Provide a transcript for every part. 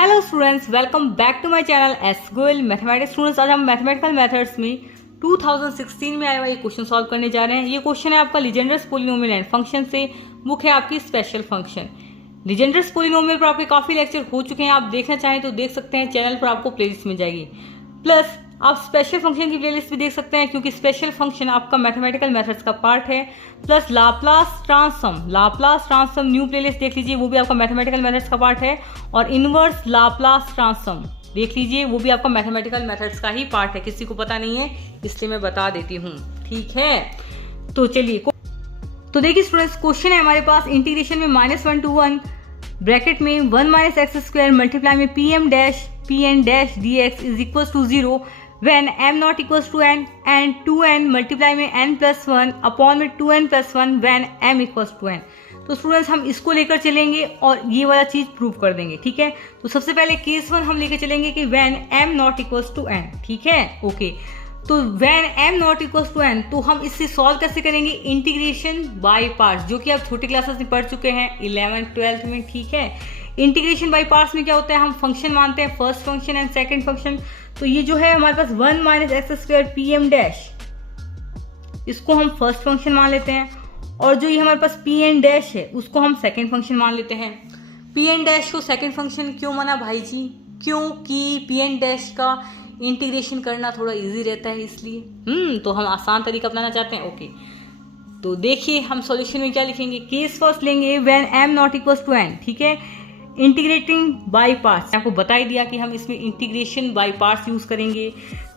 Hello students, welcome back to my channel S Goyal mathematics. Students, आज हम mathematical methods में 2016 में आया हुआ ये क्वेश्चन सॉल्व करने जा रहे हैं। ये क्वेश्चन है आपका लीजेंडर्स पोलिनोमियल एंड फंक्शन से, बुक है आपकी स्पेशल फंक्शन। लीजेंडर्स पोलिनोमियल पर आपके काफी लेक्चर हो चुके हैं, आप देखना चाहें तो देख सकते हैं, चैनल पर आपको प्लेलिस्ट मिल जाएगी। प्लस आप स्पेशल फंक्शन की प्लेलिस्ट भी देख सकते हैं, क्योंकि स्पेशल फंक्शन आपका मैथमेटिकल मेथड्स का पार्ट है। Plus Laplace transform new playlist देख लीजिए, वो भी आपका मैथमेटिकल मेथड्स का पार्ट है। और इनवर्स लाप्लास ट्रांसफॉर्म देख लीजिए, वो भी आपका मैथमेटिकल मेथड्स का ही पार्ट है। किसी को पता नहीं है इसलिए मैं बता देती हूँ, ठीक है। तो चलिए, तो देखिए स्टूडेंट्स, क्वेश्चन है हमारे पास इंटीग्रेशन में -1 to 1 ब्रैकेट में 1 - x² मल्टीप्लाई में pn dash dx is equal to 0 when m not equals to n and 2n multiply में n+1 अपॉन में 2n+1 when m equals to n। तो स्टूडेंट्स, हम इसको लेकर चलेंगे और ये वाला चीज प्रूव कर देंगे, ठीक है। तो सबसे पहले केस 1 हम लेकर चलेंगे कि when m not equals to n, ठीक है, ओके। तो when m not equals to n, तो हम इससे सॉल्व कैसे करेंगे? इंटीग्रेशन बाय पार्ट्स, जो कि आप छोटी क्लासेस में पढ़ चुके हैं 11th 12th में, ठीक है। इंटीग्रेशन बाय पार्ट्स में क्या होता है, हम फंक्शन मानते हैं, first function and second function. तो ये जो है हमारे पास 1 - x² pm डैश, इसको हम फर्स्ट फंक्शन मान लेते हैं। और जो ये हमारे पास pn डैश है, उसको हम सेकंड फंक्शन मान लेते हैं। pn डैश को सेकंड फंक्शन क्यों माना भाई जी? क्योंकि pn डैश का इंटीग्रेशन करना थोड़ा इजी रहता है, इसलिए तो हम आसान तरीका अपनाना चाहते हैं, ओके। तो देखिए हम सॉल्यूशन में क्या लिखेंगे, केस फर्स्ट लेंगे when m not equals to n, ठीक है। इंटीग्रेटिंग बाय पार्ट्स, आपको बता ही दिया कि हम इसमें इंटीग्रेशन बाय पार्ट्स यूज करेंगे।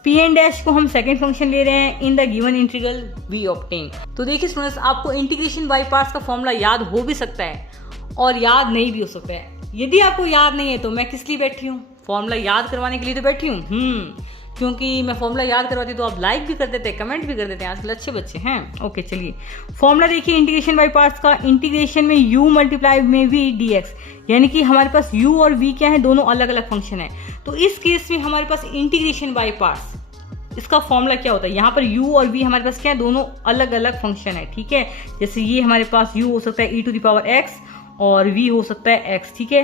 pn डैश को हम सेकंड फंक्शन ले रहे हैं, in the given integral we obtain. तो देखिए स्टूडेंट्स, आपको इंटीग्रेशन बाय पार्ट्स का फॉर्मूला याद हो भी सकता है और याद नहीं भी हो सकता है। यदि आपको याद नहीं है तो मैं किस लिए बैठी हूँ? फॉर्मूला याद करवाने के लिए तो बैठी हूँ, क्योंकि मैं फॉर्मूला याद करवाती तो आप लाइक भी कर देते, कमेंट भी कर देते हैं, आजकल अच्छे बच्चे हैं, ओके। चलिए फॉर्मूला देखिए इंटीग्रेशन बाय पार्ट्स का। इंटीग्रेशन में u मल्टीप्लाई में v dx, यानी कि हमारे पास u और v क्या है, दोनों अलग अलग फंक्शन है। तो इस केस में हमारे पास इंटीग्रेशन बाय पार्ट्स, इसका फॉर्मूला क्या होता है? यहाँ पर u और v हमारे पास क्या है, दोनों अलग अलग फंक्शन है, ठीक है। जैसे ये हमारे पास u हो सकता है e⁻x और v हो सकता है x, ठीक है,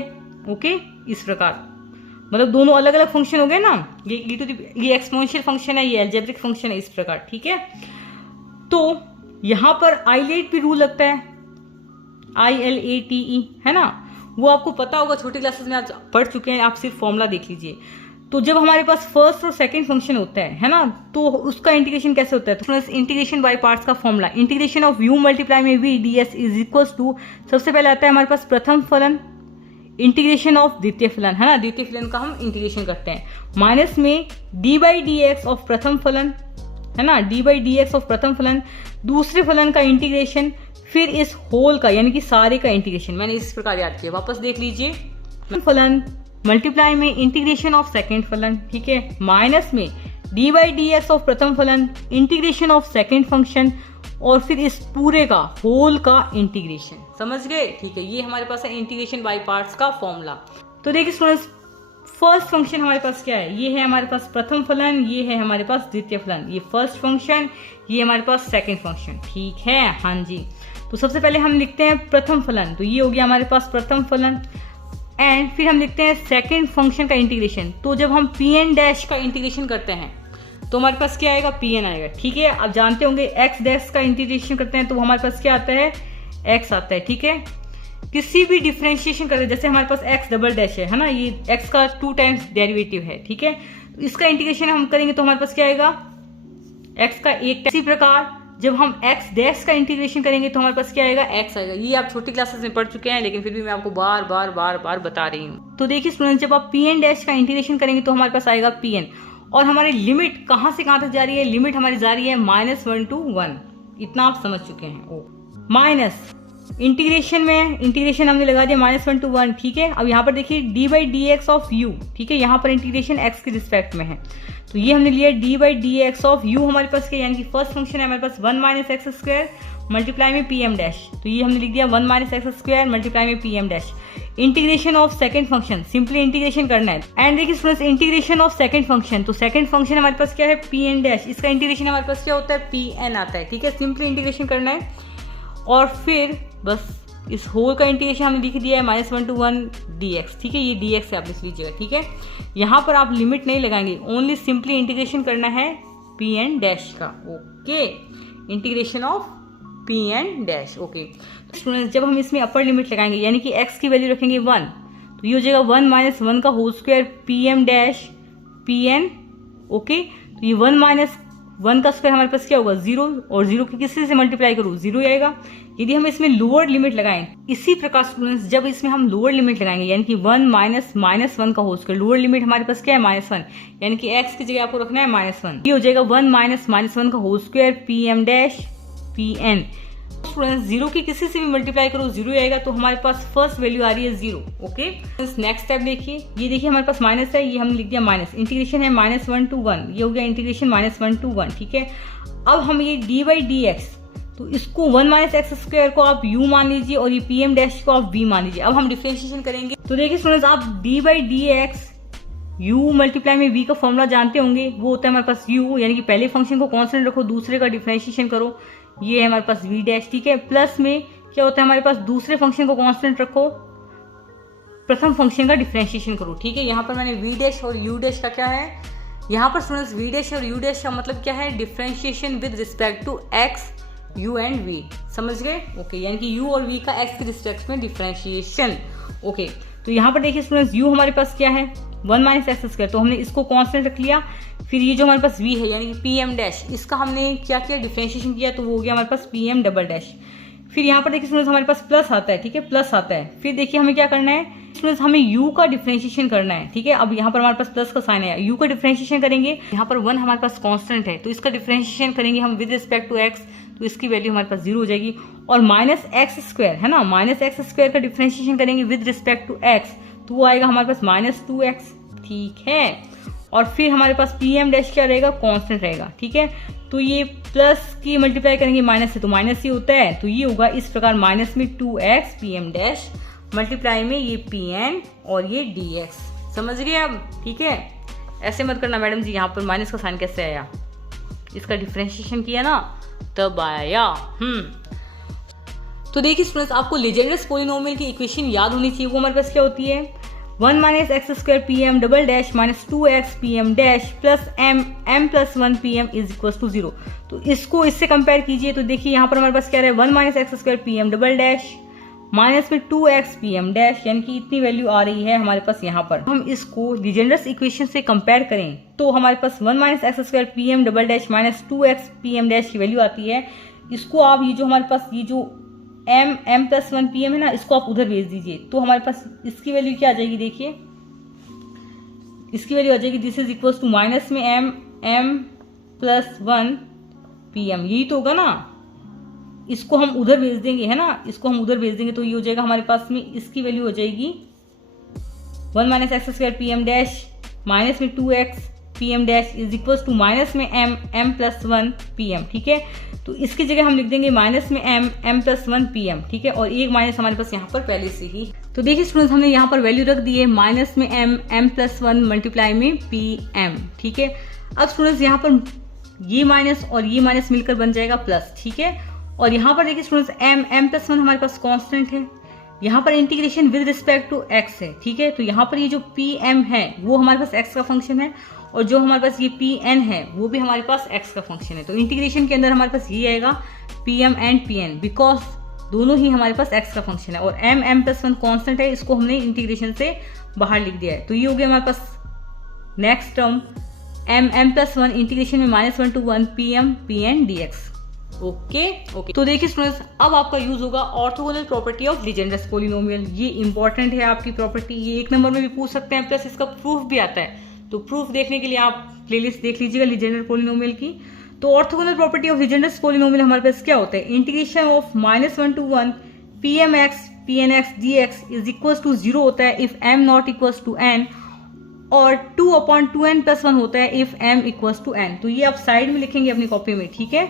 ओके। इस प्रकार मतलब दोनों अलग अलग फंक्शन हो गए ना, ये एक्सपोनेंशियल फंक्शन है, ये अलजेब्रिक फंक्शन है, इस प्रकार, ठीक है। तो यहाँ पर आइलेट भी रूल लगता है, ILATE, है ना, वो आपको पता होगा, छोटी क्लासेस में आप पढ़ चुके हैं, आप सिर्फ फॉर्मूला देख लीजिए। तो जब हमारे पास फर्स्ट और सेकंड फंक्शन होता है ना, तो उसका इंटीग्रेशन कैसे होता है? तो इंटीग्रेशन बाय पार्ट्स का formula, integration of u multiply में v ds is equals to, सबसे पहले आता है हमारे पास प्रथम फलन, इंटीग्रेशन ऑफ द्वितीय फलन, है ना, द्वितीय फलन का हम इंटीग्रेशन करते हैं, माइनस में d/dx ऑफ प्रथम फलन, है ना, d/dx ऑफ प्रथम फलन, दूसरे फलन का इंटीग्रेशन, फिर इस होल का यानी कि सारे का इंटीग्रेशन। मैंने इस प्रकार याद किया, वापस देख लीजिए। फलन मल्टीप्लाई में इंटीग्रेशन ऑफ सेकेंड फलन, ठीक है, माइनस में d/dx ऑफ प्रथम फलन, इंटीग्रेशन ऑफ सेकेंड फंक्शन, और फिर इस पूरे का होल का इंटीग्रेशन। समझ गए? ठीक है, ये हमारे पास है इंटीग्रेशन बाय पार्ट्स का फॉर्मूला। तो देखिए स्टूडेंट्स, फर्स्ट फंक्शन हमारे पास क्या है, ये है हमारे पास प्रथम फलन, ये है हमारे पास द्वितीय फलन, ये फर्स्ट फंक्शन, ये हमारे पास सेकंड फंक्शन, ठीक है, हाँ जी। तो सबसे पहले हम लिखते हैं प्रथम फलन, तो ये हो गया हमारे पास प्रथम फलन, एंड फिर हम लिखते हैं सेकेंड फंक्शन का इंटीग्रेशन। तो जब हम pn डैश का इंटीग्रेशन करते हैं तो हमारे पास क्या आएगा, pn आएगा, ठीक है। आप जानते होंगे x डैश का इंटीग्रेशन करते हैं तो हमारे पास क्या आता है, x आता है, ठीक है। किसी भी डिफरेंशिएशन करते हैं, जैसे हमारे पास x डबल डैश है ना, ये x का 2 टाइम्स डेरिवेटिव है, ठीक है। तो इसका इंटीग्रेशन हम करेंगे तो हमारे पास क्या आएगा, x का एक। इसी प्रकार जब हम x डैश का इंटीग्रेशन करेंगे तो हमारे पास क्या आएगा, x आएगा। ये आप छोटी क्लासेस में पढ़ चुके हैं, लेकिन फिर भी मैं आपको बार बार बता रही हूँ। तो देखिए स्टूडेंट, जब आप pn डैश का इंटीग्रेशन करेंगे तो हमारे पास आएगा pn, और हमारी लिमिट कहाँ से कहाँ तक जा रही है, लिमिट हमारी जा रही है -1 to 1, इतना आप समझ चुके हैं। ओ माइनस इंटीग्रेशन में इंटीग्रेशन हमने लगा दिया -1 to 1, ठीक है। अब यहाँ पर देखिए d/dx ऑफ u, ठीक है, यहाँ पर इंटीग्रेशन x के रिस्पेक्ट में है, तो ये हमने लिया d/dx ऑफ u, हमारे पास क्या, यानी कि फर्स्ट फंक्शन है हमारे पास 1 - x² मल्टीप्लाई में pm डैश, तो ये हमने लिख दिया 1 - x² मल्टीप्लाई में pm dash. Integration of second function, simply integration करना है। एंड देखिए students, integration of second function, तो सेकंड फंक्शन हमारे पास क्या है, pn डैश, इसका इंटीग्रेशन हमारे पास क्या होता है, pn आता है, ठीक है। सिंपली इंटीग्रेशन करना है और फिर बस इस होल का इंटीग्रेशन हमने लिख दिया है -1 to 1 dx, ठीक है, ये dx है आप लिख लीजिएगा, ठीक है। यहाँ पर आप लिमिट नहीं लगाएंगे, ओनली सिंपली इंटीग्रेशन करना है पी एन डैश का, okay, integration of p n dash, okay. Students जब हम इसमें अपर लिमिट लगाएंगे यानी कि x की वैल्यू रखेंगे 1, तो ये हो जाएगा 1 - 1 का whole square p m dash p n, okay. तो ये 1 - 1 का स्क्वायर हमारे पास क्या होगा 0, और 0 की किसी से मल्टीप्लाई करूँ 0 आएगा। यदि हम इसमें लोअर लिमिट लगाएं, इसी प्रकार स्टूडेंट्स जब इसमें हम लोअर लिमिट लगाएंगे यानी कि 1 - -1 का होल स्क्वायर, लोअर लिमिट हमारे पास क्या है -1, यानी कि x की जगह आपको रखना है -1, ये हो जाएगा 1 - -1 का whole square p m dash p n. Students 0 की किसी से भी मल्टीप्लाई करो 0 आएगा, तो हमारे पास फर्स्ट वैल्यू आ रही है 0, ओके। नेक्स्ट स्टेप देखिए, ये देखिए हमारे पास माइनस है, ये हमने लिख दिया माइनस, इंटीग्रेशन है -1 to 1, ये हो गया इंटीग्रेशन -1 to 1, ठीक है। अब हम ये d/dx, तो इसको 1 - x² को आप u मान लीजिए और ये pm डैश को आप v मान लीजिए। अब हम डिफरेंशिएशन करेंगे, तो देखिए स्टूडेंट्स आप d/dx u मल्टीप्लाई में v का फॉर्मूला जानते होंगे, वो होता है हमारे पास u, यानी कि पहले फंक्शन को कांस्टेंट रखो, दूसरे का डिफरेंशिएशन करो, ये है हमारे पास v डैश, ठीक है। प्लस में क्या होता है हमारे पास दूसरे फंक्शन को कांस्टेंट रखो, प्रथम फंक्शन का डिफरेंशिएशन करो, ठीक है। यहाँ पर मैंने v डैश और u डैश का क्या है, यहाँ पर स्टूडेंट्स v डैश और u डैश का मतलब क्या है, differentiation with respect to x, u and v, समझ गए, ओके, यानी कि u और v का x के रिस्पेक्ट में डिफरेंशिएशन, ओके। तो यहाँ पर देखिए स्टूडेंट्स u हमारे पास क्या है 1 - x², तो हमने इसको कांस्टेंट रख लिया। फिर ये जो हमारे पास v है यानी कि पी एम डैश, इसका हमने क्या किया डिफरेंशिएशन किया, तो वो हो गया हमारे पास पी एम डबल डैश। फिर यहाँ पर देखिए स्टूडेंट्स हमारे पास प्लस आता है, ठीक है, प्लस आता है। फिर देखिए हमें क्या करना है स्टूडेंट्स, हमें u का डिफरेंशिएशन करना है, ठीक है। अब यहाँ पर हमारे पास प्लस का साइन है, u का डिफरेंशिएशन करेंगे, यहाँ पर 1 हमारे पास कांस्टेंट है, तो इसका डिफरेंशिएशन करेंगे हम विद रिस्पेक्ट टू x, तो इसकी वैल्यू हमारे पास 0 हो जाएगी। और -x² है ना, -x² का डिफरेंशिएशन करेंगे विद रिस्पेक्ट टू x, तो वो आएगा हमारे पास -2x, ठीक है। और फिर हमारे पास पी एम डैश क्या रहेगा, कांस्टेंट रहेगा, ठीक है। तो ये प्लस की मल्टीप्लाई करेंगे माइनस से, तो माइनस ही होता है, तो ये होगा इस प्रकार माइनस में 2x P m dash multiply में ये पी एन और ये dx, समझ गए अब, ठीक है। ऐसे मत करना मैडम जी, यहाँ पर माइनस का साइन कैसे आया, इसका डिफरेंशिएशन किया ना तब आया। तो देखिए स्टूडेंट्स आपको लीजेंड्रेस पोलिनोमियल की इक्वेशन याद होनी चाहिए, वो हमारे पास क्या होती है 1 - x² pm double dash -2x pm dash plus m + 1 pm is equal to 0। तो इसको इससे कंपेयर कीजिए, तो देखिए यहाँ पर हमारे पास क्या है 1 - x² pm double dash minus में 2x pm डैश, यानी कि इतनी वैल्यू आ रही है हमारे पास यहाँ पर। हम इसको लीजेंड्रेस इक्वेशन से कंपेयर करें तो हमारे पास 1 - x² pm double dash -2x pm dash की वैल्यू आती है। इसको आप ये जो हमारे पास ये जो m + 1 pm है ना, इसको आप उधर भेज दीजिए, तो हमारे पास इसकी वैल्यू क्या आ जाएगी, देखिए इसकी वैल्यू आ जाएगी this is equal to minus में m + 1 pm, यही तो होगा ना। इसको हम उधर भेज देंगे, है ना, इसको हम उधर भेज देंगे, तो ये हो जाएगा हमारे पास में, इसकी वैल्यू हो जाएगी 1 - x² pm डैश माइनस में 2x pm dash is equal to minus में m + 1 pm, ठीक है। तो इसकी जगह हम लिख देंगे माइनस में m + 1 pm, ठीक है, और एक माइनस हमारे पास यहाँ पर पहले से ही। तो देखिए स्टूडेंट्स हमने यहाँ पर वैल्यू रख दी है माइनस में m + 1 मल्टीप्लाई में pm, ठीक है। अब स्टूडेंट्स यहाँ पर ये माइनस और ये माइनस मिलकर बन जाएगा प्लस, ठीक है। और यहाँ पर देखिए स्टूडेंट्स m + 1 हमारे पास कांस्टेंट है, यहाँ पर integration with respect to x है, ठीक है। तो यहाँ पर ये जो pm है वो हमारे पास x का फंक्शन है, और जो हमारे पास ये pn है वो भी हमारे पास x का फंक्शन है। तो इंटीग्रेशन के अंदर हमारे पास ये आएगा pm एंड pn, बिकॉज दोनों ही हमारे पास x का फंक्शन है, और m + 1 कांस्टेंट है, इसको हमने इंटीग्रेशन से बाहर लिख दिया है। तो ये हो गया हमारे पास नेक्स्ट टर्म m + 1 इंटीग्रेशन में -1 to 1 pm pn dx, okay. तो देखिए स्टूडेंट्स अब आपका यूज होगा orthogonal property of Legendre's polynomial. ये इंपॉर्टेंट है आपकी प्रॉपर्टी, ये 1 नंबर में भी पूछ सकते हैं, प्लस इसका प्रूफ भी आता है। तो प्रूफ देखने के लिए आप प्लेलिस्ट देख लीजिएगा लीजेंड्रेस पोलिनोमियल की। तो orthogonal property of Legendre's polynomial हमारे पास क्या होता है, integration of -1 to 1 pmx pnx dx is equal to 0 होता है if m not equal to n, और 2/2n + 1 होता है if m equal to n। तो ये आप साइड में लिखेंगे अपनी कॉपी में, ठीक है।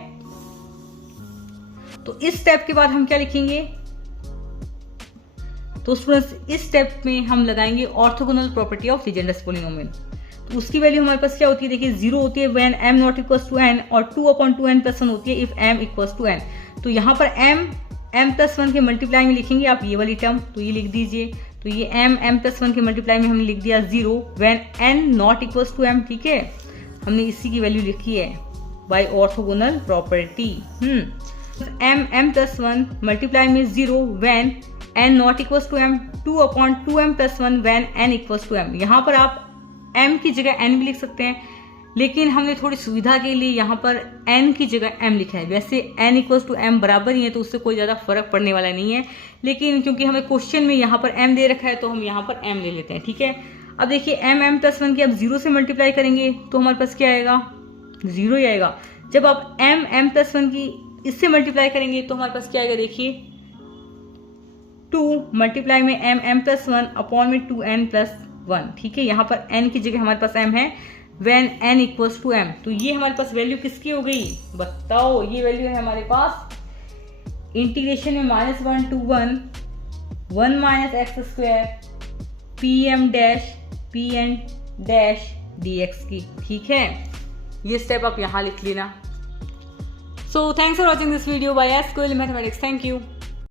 तो इस स्टेप के बाद हम क्या लिखेंगे, तो स्टूडेंट्स इस स्टेप में हम लगाएंगे orthogonal property of Legendre's polynomial. तो उसकी वैल्यू हमारे पास क्या होती है, देखिए 0 होती है when m not equal to n, और 2/2n + 1 होती है if m equal to n। तो यहाँ पर m m+1 के मल्टीप्लाई में लिखेंगे आप ये वाली टर्म, तो ये लिख दीजिए। तो ये m+1 के मल्टीप्लाई में हमने लिख दिया 0 when n not equals to m, ठीक है, हमने इसी की वैल्यू लिखी है bye orthogonal property. m+1 multiply में 0 when n not equals to m, 2/2m+1 when n equals to m। यहाँ पर आप m की जगह n भी लिख सकते हैं, लेकिन हमने थोड़ी सुविधा के लिए यहाँ पर n की जगह m लिखा है। वैसे n इक्वल्स टू m बराबर ही है, तो उससे कोई ज़्यादा फर्क पड़ने वाला नहीं है, लेकिन क्योंकि हमें क्वेश्चन में यहाँ पर m दे रखा है तो हम यहाँ पर m ले लेते हैं, ठीक है। अब देखिए m+1 की आप 0 से मल्टीप्लाई करेंगे तो हमारे पास क्या आएगा, 0 ही आएगा। जब आप m+1 की इससे मल्टीप्लाई करेंगे तो हमारे पास क्या आएगा, देखिए 2 मल्टीप्लाई में m+1 अपॉन में 2n+1, ठीक है। यहाँ पर n की जगह हमारे पास m है when n equals to m। तो ये हमारे पास वैल्यू किसकी हो गई, बताओ। ये वैल्यू है हमारे पास इंटीग्रेशन में -1 to 1 - x² pm' dx की, ठीक है। ये स्टेप आप यहाँ लिख लेना। So thanks for watching this video by SQL mathematics. Thank you.